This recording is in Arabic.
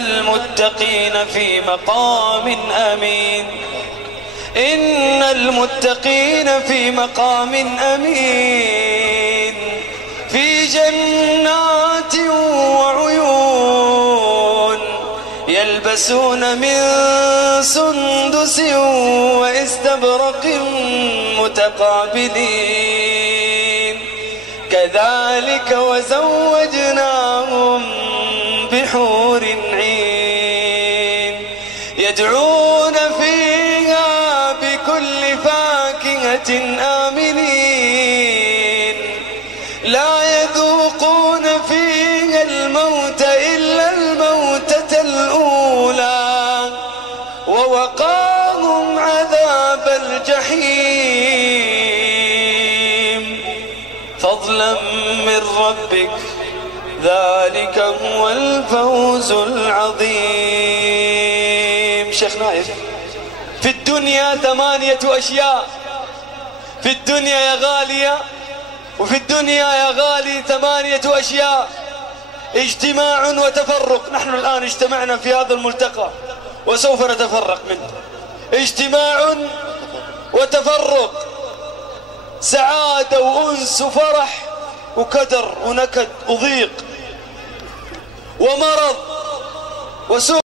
المتقين في مقام أمين. إن المتقين في مقام أمين في جنات وعيون يلبسون من سندس واستبرق متقابلين كذلك وزوجناهم بحور عين يدعون فيها بكل فاكهة آمنين لا يذوقون فيها الموت إلا الموتة الأولى ووقاهم عذاب الجحيم فضلا من ربك ذلك هو الفوز العظيم. شيخ نايف، في الدنيا 8 أشياء، في الدنيا يا غالية وفي الدنيا يا غالي 8 أشياء: اجتماع وتفرق. نحن الآن اجتمعنا في هذا الملتقى وسوف نتفرق منه. اجتماع وتفرق، سعادة وأنس وفرح وكدر ونكد وضيق ومرض وسوء